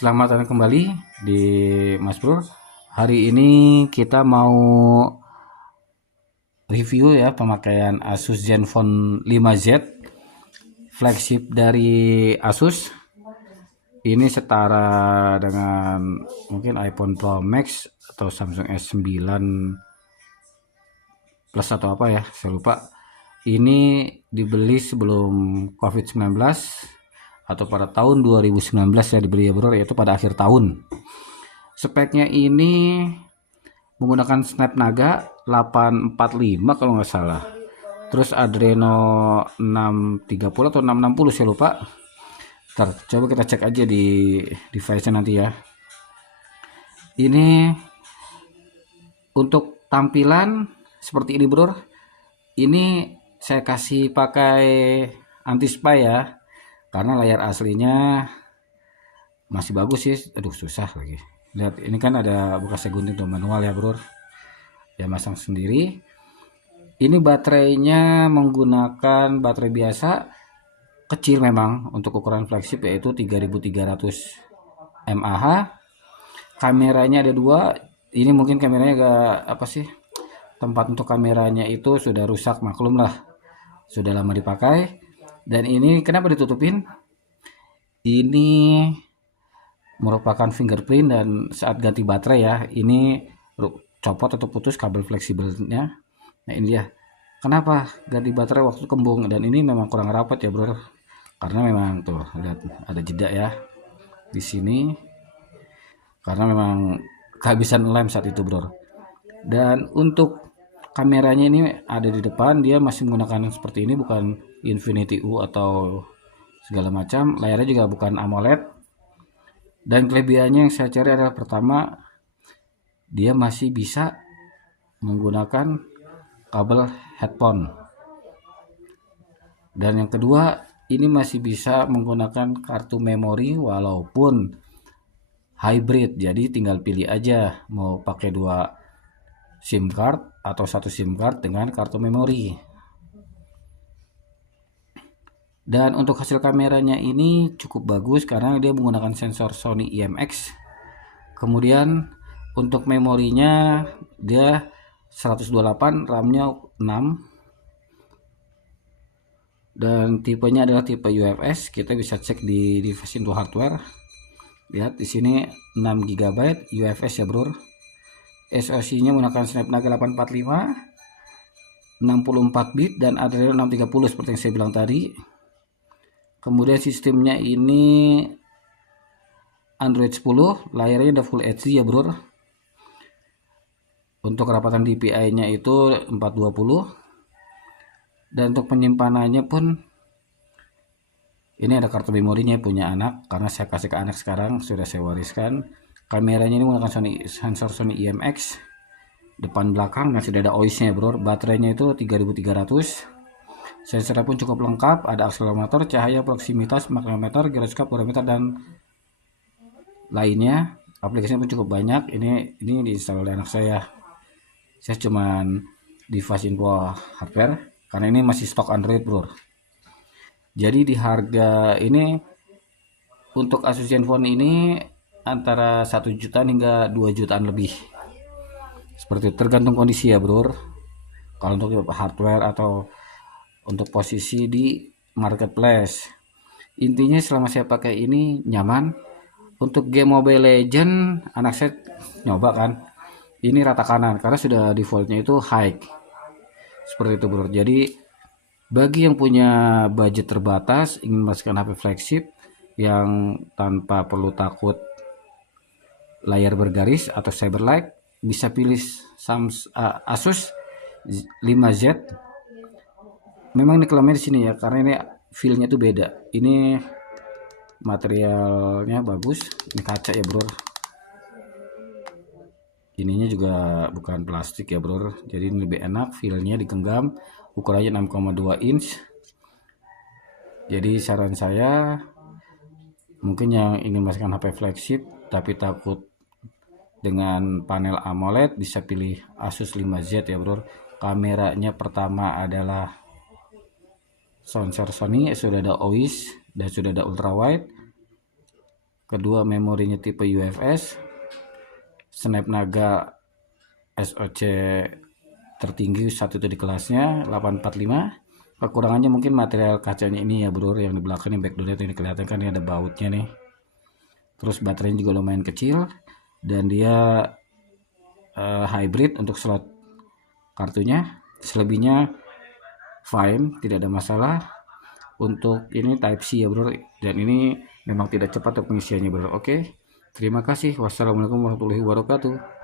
Selamat datang kembali di Mas Bro. Hari ini kita mau review ya pemakaian Asus Zenfone 5Z flagship dari Asus. Ini setara dengan mungkin iPhone Pro Max atau Samsung S9 Plus atau apa ya, saya lupa. Ini dibeli sebelum COVID-19 atau pada tahun 2019 ya dibeli ya bro, yaitu pada akhir tahun. Speknya ini menggunakan Snapdragon 845 kalau nggak salah. Terus Adreno 630 atau 660 saya lupa. Ntar coba kita cek aja di device-nya nanti ya. Ini untuk tampilan seperti ini bro. Ini saya kasih pakai anti spy ya. Karena layar aslinya masih bagus sih. Aduh susah lagi. Lihat ini kan ada bekasnya gunting tuh manual ya bro. Ya masang sendiri. Ini baterainya menggunakan baterai biasa kecil memang untuk ukuran flagship yaitu 3300 mAh. Kameranya ada dua. Ini mungkin kameranya agak apa sih? Tempat untuk kameranya itu sudah rusak, maklum lah. Sudah lama dipakai. Dan ini kenapa ditutupin? Ini merupakan fingerprint dan saat ganti baterai ya, ini copot atau putus kabel fleksibelnya. Nah ini dia. Kenapa ganti baterai waktu kembung, dan ini memang kurang rapat ya bro. Karena memang tuh lihat ada jeda ya di sini. Karena memang kehabisan lem saat itu bro. Dan untuk kameranya ini ada di depan, dia masih menggunakan seperti ini, bukan Infinity U atau segala macam. Layarnya juga bukan AMOLED. Dan kelebihannya yang saya cari adalah pertama, dia masih bisa menggunakan kabel headphone. Dan yang kedua, ini masih bisa menggunakan kartu memori walaupun hybrid. Jadi tinggal pilih aja mau pakai dua SIM card atau satu SIM card dengan kartu memori. Dan untuk hasil kameranya ini cukup bagus karena dia menggunakan sensor Sony IMX. Kemudian untuk memorinya dia 128, RAM-nya 6. Dan tipenya adalah tipe UFS. Kita bisa cek di device info hardware. Lihat di sini 6 GB UFS ya, bro. SoC-nya menggunakan Snapdragon 845, 64 bit dan Adreno 630 seperti yang saya bilang tadi. Kemudian sistemnya ini Android 10, layarnya udah Full HD ya, bro. Untuk kerapatan DPI-nya itu 420. Dan untuk penyimpanannya pun ini ada kartu memorinya punya anak, karena saya kasih ke anak sekarang, sudah saya wariskan. Kameranya ini menggunakan sensor Sony IMX depan belakang, dan sudah ada OIS-nya bro. Baterainya itu 3300. Sensornya pun cukup lengkap, ada akselerometer, cahaya, proximitas, makrometer, giroskop, barometer dan lainnya. Aplikasinya pun cukup banyak. Ini diinstal oleh anak saya. Saya cuman device info hardware karena ini masih stok Android bro. Jadi di harga ini untuk Asus Zenfone ini antara 1 jutaan hingga 2 jutaan lebih. Seperti itu, tergantung kondisi ya bro. Kalau untuk hardware atau untuk posisi di marketplace. Intinya selama saya pakai ini nyaman. Untuk game Mobile Legend anak saya nyoba kan. Ini rata kanan karena sudah defaultnya itu high. Seperti itu bro. Jadi bagi yang punya budget terbatas, ingin memasukkan HP flagship yang tanpa perlu takut layar bergaris atau Cyberlight, bisa pilih Asus 5Z. Memang ini kelebihannya di sini ya, karena ini feel-nya tuh beda. Ini materialnya bagus, ini kaca ya bro. Ininya juga bukan plastik ya bro, jadi ini lebih enak, feel-nya digenggam. Ukurannya 6,2 inch. Jadi saran saya, mungkin yang ingin masukkan HP flagship tapi takut dengan panel AMOLED, bisa pilih Asus 5Z ya bro. Kameranya pertama adalah sensor Sony, sudah ada OIS dan sudah ada ultrawide. kedua memorinya tipe UFS, Snapdragon SoC tertinggi satu itu di kelasnya 845. Kekurangannya mungkin material kacanya ini ya bro, yang di belakang ini backdoornya ini kelihatan kan, ini ada bautnya nih. Terus baterainya juga lumayan kecil, dan dia hybrid untuk slot kartunya. Selebihnya fine, tidak ada masalah. Untuk ini Type C ya bro, dan ini memang tidak cepat pengisiannya bro. Oke, terima kasih. Wassalamualaikum warahmatullahi wabarakatuh.